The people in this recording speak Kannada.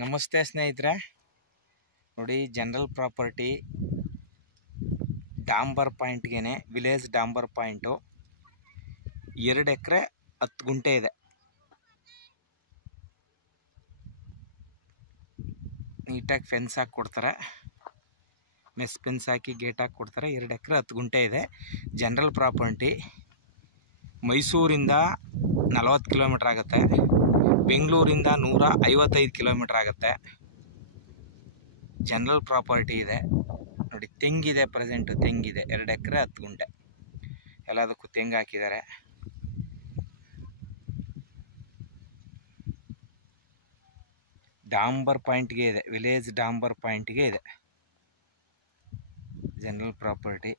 ನಮಸ್ತೆ ಸ್ನೇಹಿತರೆ, ನೋಡಿ ಜನರಲ್ ಪ್ರಾಪರ್ಟಿ ಡಾಂಬರ್ ಪಾಯಿಂಟ್ಗೆ ವಿಲೇಜ್ ಡಾಂಬರ್ ಪಾಯಿಂಟು 2 ಎಕರೆ 10 ಗುಂಟೆ ಇದೆ. ನೀಟಾಗಿ ಫೆನ್ಸ್ ಹಾಕಿ ಕೊಡ್ತಾರೆ, ಮೆಸ್ ಫೆನ್ಸ್ ಹಾಕಿ ಗೇಟ್ ಹಾಕಿ ಕೊಡ್ತಾರೆ. 2 ಎಕರೆ 10 ಗುಂಟೆ ಇದೆ. ಜನರಲ್ ಪ್ರಾಪರ್ಟಿ ಮೈಸೂರಿಂದ 40 ಕಿಲೋಮೀಟ್ರ್ ಆಗುತ್ತೆ, ಬೆಂಗಳೂರಿಂದ 155 ಕಿಲೋಮೀಟ್ರ್ ಆಗುತ್ತೆ. ಜನರಲ್ ಪ್ರಾಪರ್ಟಿ ಇದೆ ನೋಡಿ. ತೆಂಗಿದೆ, ಪ್ರೆಸೆಂಟ್ ತೆಂಗಿದೆ. 2 ಎಕರೆ 10 ಗುಂಟೆ ಎಲ್ಲದಕ್ಕೂ ತೆಂಗು ಹಾಕಿದ್ದಾರೆ. ಡಾಂಬರ್ ಪಾಯಿಂಟ್ಗೆ ಇದೆ, ವಿಲೇಜ್ ಡಾಂಬರ್ ಪಾಯಿಂಟ್ಗೆ ಇದೆ ಜನರಲ್ ಪ್ರಾಪರ್ಟಿ.